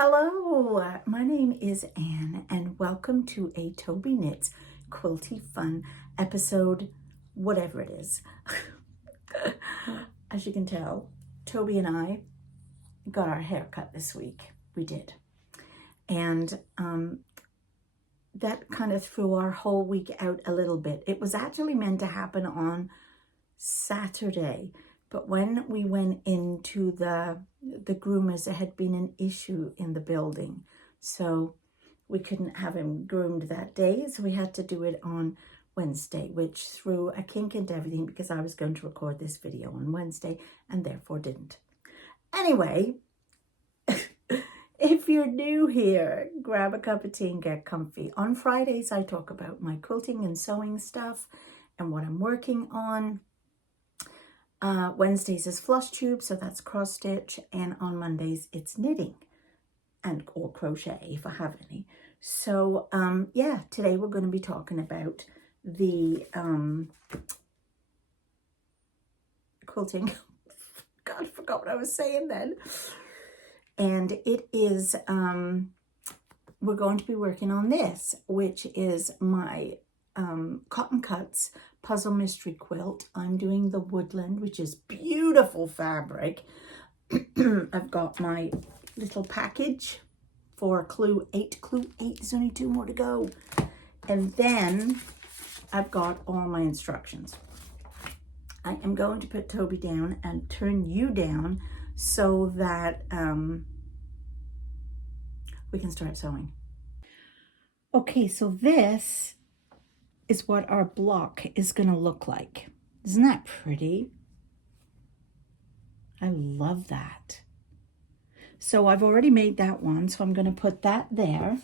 Hello, my name is Anne and welcome to a Tobyknits Quilty Fun episode, whatever it is. As you can tell, Toby and I got our hair cut this week. We did. And that kind of threw our whole week out a little bit. It was actually meant to happen on Saturday. But when we went into the groomers, there had been an issue in the building. So we couldn't have him groomed that day. So we had to do it on Wednesday, which threw a kink into everything because I was going to record this video on Wednesday and therefore didn't. Anyway, if you're new here, grab a cup of tea and get comfy. On Fridays, I talk about my quilting and sewing stuff and what I'm working on. Wednesdays is flush tube, so that's cross stitch, and on Mondays it's knitting or crochet if I have any. So yeah, today we're going to be talking about the quilting. God, I forgot what I was saying then. And it is we're going to be working on this, which is my Cotton Cuts Puzzle Mystery Quilt. I'm doing the woodland, which is beautiful fabric. I've got my little package for clue 8. There's only 2 more to go. And then I've got all my instructions. I am going to put Toby down and turn you down so that we can start sewing. Okay, so this is what our block is going to look like. Isn't that pretty? I love that. So I've already made that one, so I'm going to put that there.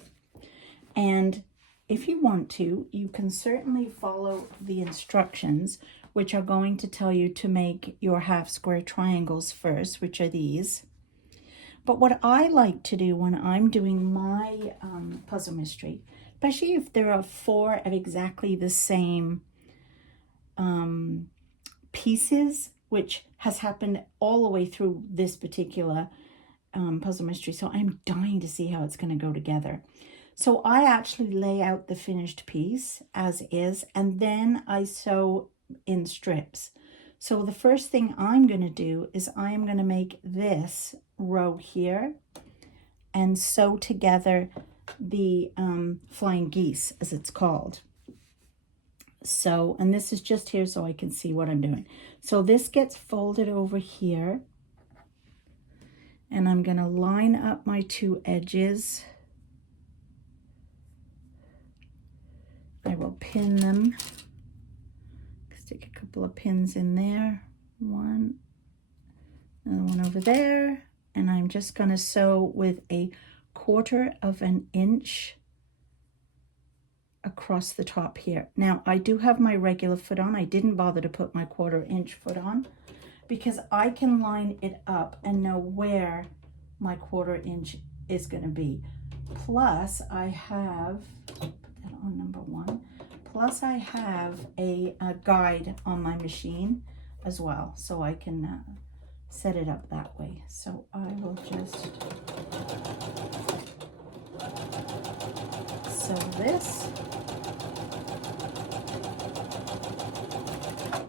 And if you want to, you can certainly follow the instructions, which are going to tell you to make your half square triangles first, which are these. But what I like to do when I'm doing my puzzle mystery, especially if there are 4 of exactly the same pieces, which has happened all the way through this particular puzzle mystery. So I'm dying to see how it's going to go together. So I actually lay out the finished piece as is, and then I sew in strips. So the first thing I'm going to do is I'm going to make this row here and sew together the flying geese, as it's called. So, and this is just here so I can see what I'm doing. So this gets folded over here, and I'm going to line up my 2 edges. I will pin them. Stick a couple of pins in there. One, another one over there, and I'm just going to sew with a 1/4 inch across the top here. Now I do have my regular foot on. I didn't bother to put my 1/4 inch foot on because I can line it up and know where my 1/4 inch is going to be. Plus I have, put that on number 1. Plus I have a guide on my machine as well, so I can set it up that way. So I will just sew this.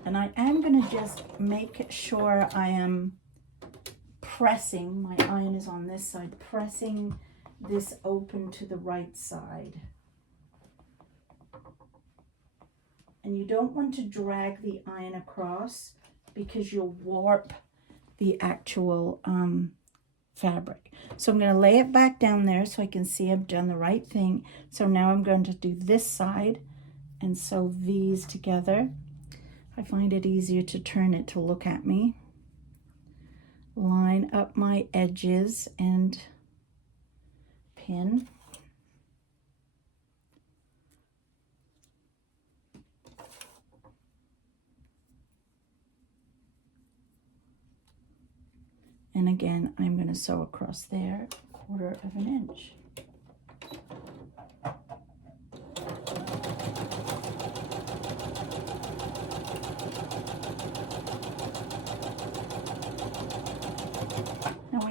And I am going to just make sure I am pressing, my iron is on this side, pressing this open to the right side. And you don't want to drag the iron across because you'll warp the actual fabric. So I'm going to lay it back down there so I can see I've done the right thing. So now I'm going to do this side and sew these together. I find it easier to turn it to look at me. Line up my edges and pin. And again, I'm going to sew across there 1/4 inch.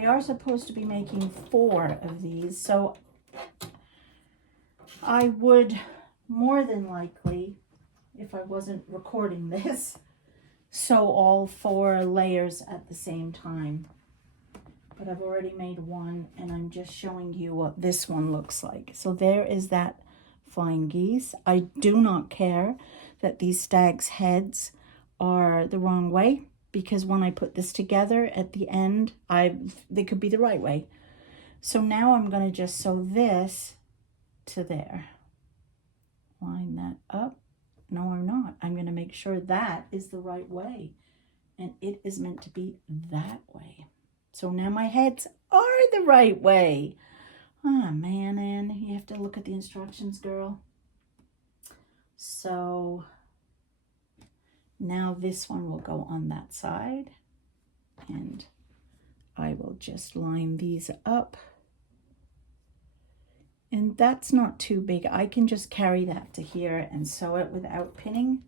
we are supposed to be making 4 of these, so I would more than likely, if I wasn't recording this, sew all 4 layers at the same time. But I've already made one, and I'm just showing you what this one looks like. So there is that flying geese. I do not care that these stags' heads are the wrong way, because when I put this together at the end, they could be the right way. So now I'm going to just sew this to there. Line that up. No, I'm not. I'm going to make sure that is the right way, and it is meant to be that way. So now my heads are the right way. Oh man, Anne, you have to look at the instructions, girl. So now this one will go on that side, and I will just line these up. And that's not too big. I can just carry that to here and sew it without pinning.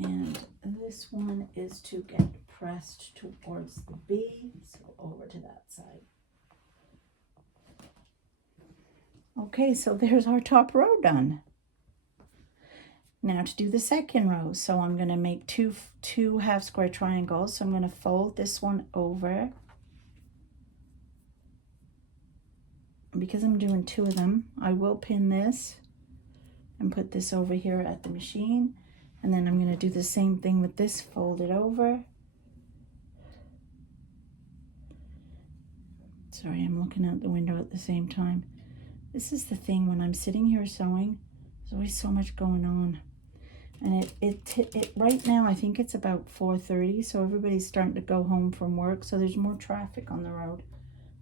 And this one is to get pressed towards the B, so over to that side. Okay, so there's our top row done. Now to do the second row, so I'm going to make two half square triangles. So I'm going to fold this one over. Because I'm doing 2 of them, I will pin this and put this over here at the machine. And then I'm going to do the same thing with this, fold it over. Sorry, I'm looking out the window at the same time. This is the thing, when I'm sitting here sewing, there's always so much going on. And it right now, I think it's about 4:30, so everybody's starting to go home from work, so there's more traffic on the road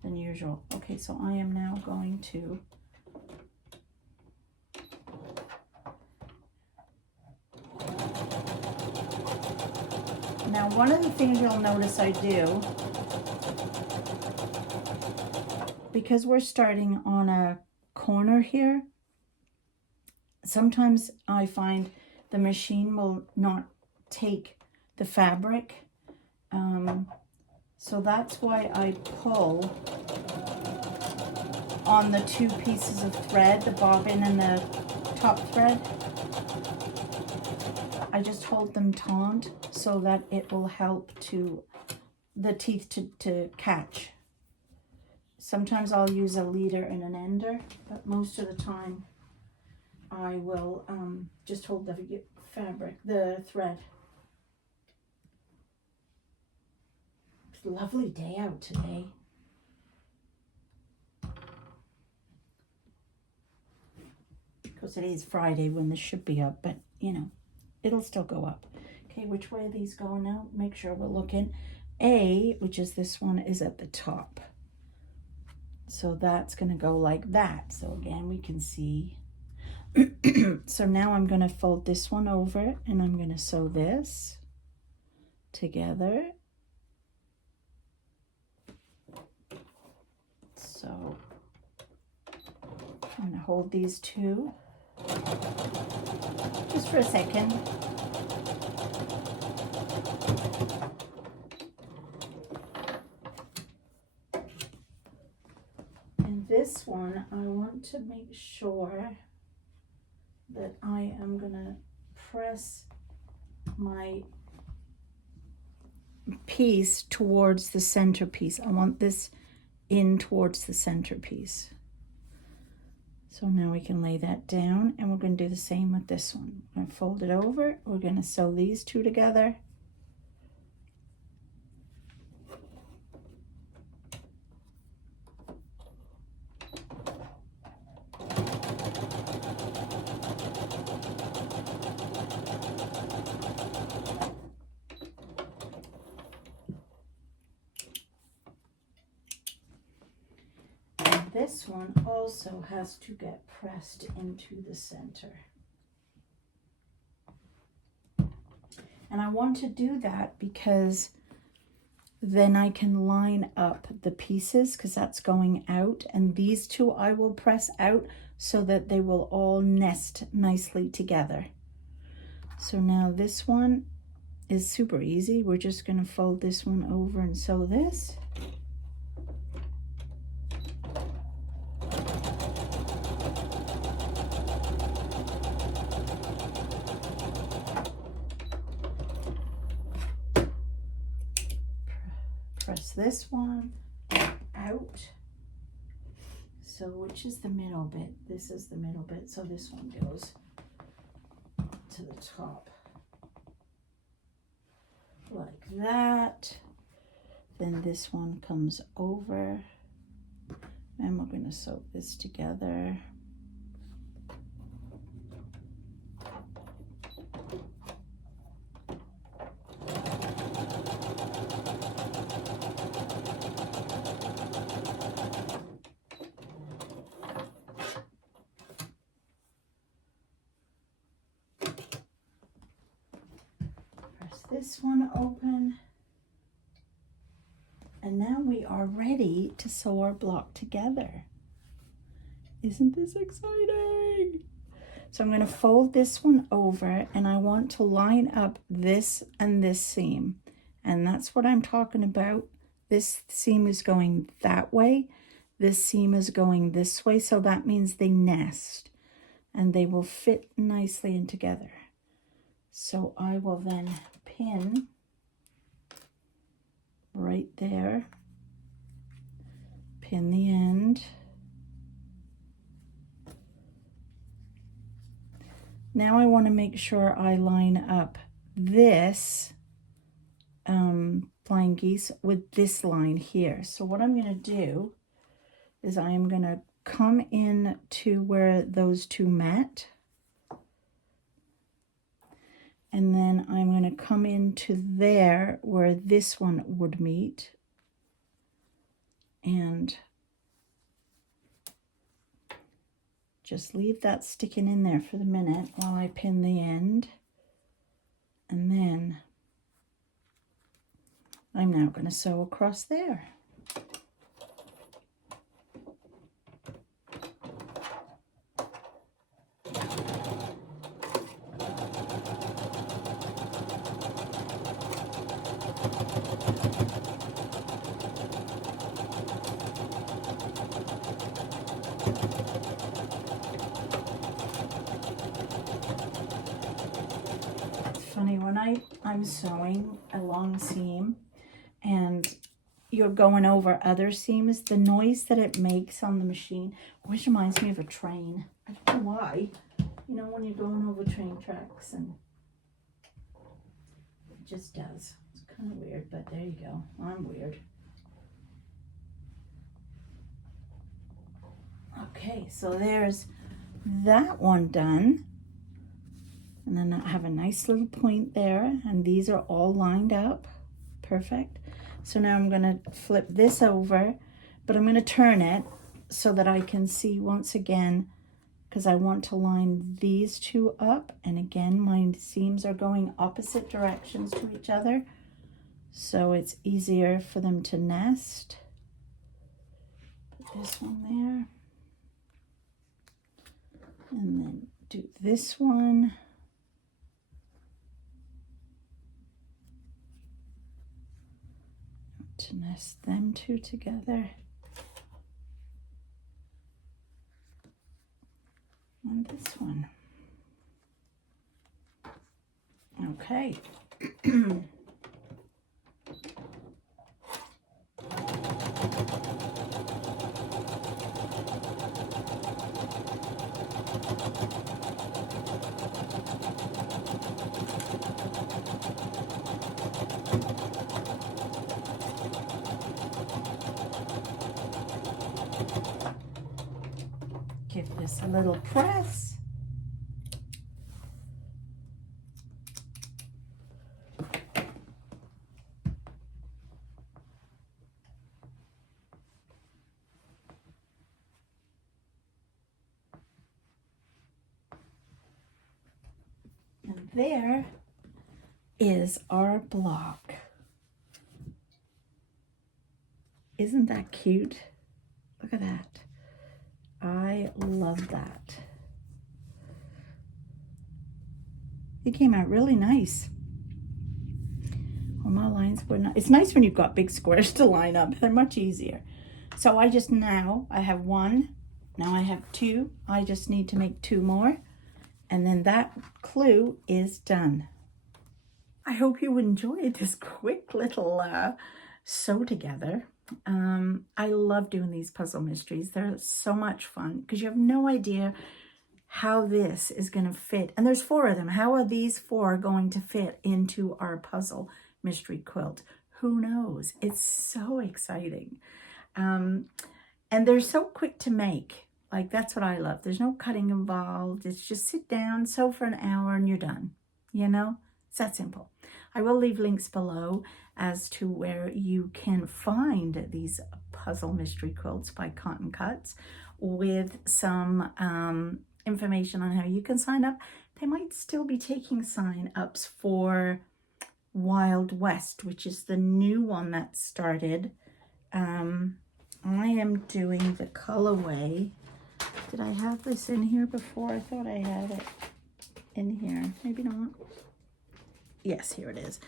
than usual. Okay, so I am now going to now, one of the things you'll notice I do, because we're starting on a corner here, sometimes I find the machine will not take the fabric. So that's why I pull on the 2 pieces of thread, the bobbin and the top thread. I just hold them taut so that it will help to the teeth to catch. Sometimes I'll use a leader and an ender, but most of the time I will just hold the fabric, the thread. It's a lovely day out today. Of course, it is Friday when this should be up, but you know, it'll still go up. Okay, which way are these going now? Make sure we're looking. A, which is this one, is at the top. So that's going to go like that. So again, we can see. So now I'm going to fold this one over, and I'm going to sew this together. So I'm going to hold these 2 just for a second. And this one, I want to make sure that I am going to press my piece towards the centerpiece. I want this in towards the centerpiece. So now we can lay that down, and we're going to do the same with this one. I'm going to fold it over. We're going to sew these 2 together. This one also has to get pressed into the center. And I want to do that because then I can line up the pieces because that's going out, and these two I will press out so that they will all nest nicely together. So now this one is super easy. We're just going to fold this one over and sew this. Press this one out. So which is the middle bit? This is the middle bit, so this one goes to the top like that. Then this one comes over, and we're going to sew this together. This one open, and now we are ready to sew our block together. Isn't this exciting? So I'm going to fold this one over, and I want to line up this and this seam, and that's what I'm talking about. This seam is going that way, this seam is going this way, so that means they nest and they will fit nicely in together. So I will then pin right there, pin the end. Now I want to make sure I line up this flying geese with this line here. So what I'm going to do is I am going to come in to where those two met, and then I'm going to come into there where this one would meet, and just leave that sticking in there for the minute while I pin the end. And then I'm now going to sew across there. Funny, when I'm sewing a long seam and you're going over other seams, the noise that it makes on the machine always reminds me of a train. I don't know why. You know, when you're going over train tracks, and it just does. It's kind of weird, but there you go. I'm weird. Okay, so there's that one done. And then I have a nice little point there, and these are all lined up. Perfect. So now I'm going to flip this over, but I'm going to turn it so that I can see once again, because I want to line these two up. And again, my seams are going opposite directions to each other, so it's easier for them to nest. Put this one there. And then do this one. To nest them two together. And this one. Okay. Give this a little press. And And there is our block. Isn't that cute? Look at that. I love that. It came out really nice. Well, my lines were not. It's nice when you've got big squares to line up. They're much easier. So I have one. Now I have two. I just need to make two more. And then that clue is done. I hope you enjoyed this quick little sew together. I love doing these puzzle mysteries. They're so much fun because you have no idea how this is going to fit. And there's 4 of them. How are these 4 going to fit into our puzzle mystery quilt? Who knows? It's so exciting. And they're so quick to make. Like, that's what I love. There's no cutting involved. It's just sit down, sew for an hour, and you're done. You know? It's that simple. I will leave links below as to where you can find these puzzle mystery quilts by Cotton Cuts, with some information on how you can sign up. They might still be taking sign-ups for Wild West, which is the new one that started. I am doing the colorway. Did I have this in here before? I thought I had it in here. Maybe not. Yes, here it is.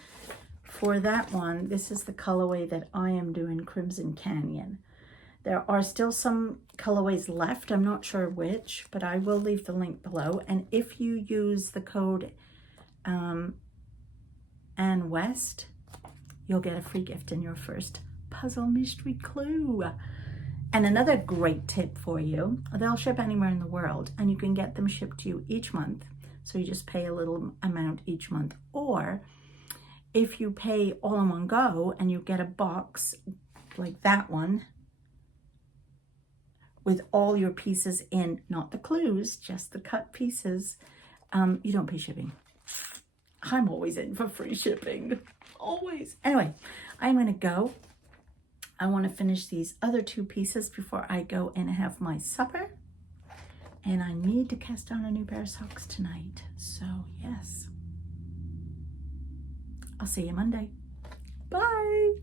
For that one, this is the colorway that I am doing, Crimson Canyon. There are still some colorways left. I'm not sure which, but I will leave the link below. And if you use the code Ann West, you'll get a free gift in your first puzzle mystery clue. And another great tip for you, they'll ship anywhere in the world, and you can get them shipped to you each month. So you just pay a little amount each month. Or if you pay all in one go and you get a box like that one with all your pieces in, not the clues, just the cut pieces, you don't pay shipping. I'm always in for free shipping, always. Anyway, I'm gonna go. I wanna finish these other 2 pieces before I go and have my supper. And I need to cast on a new pair of socks tonight. So yes, I'll see you Monday. Bye.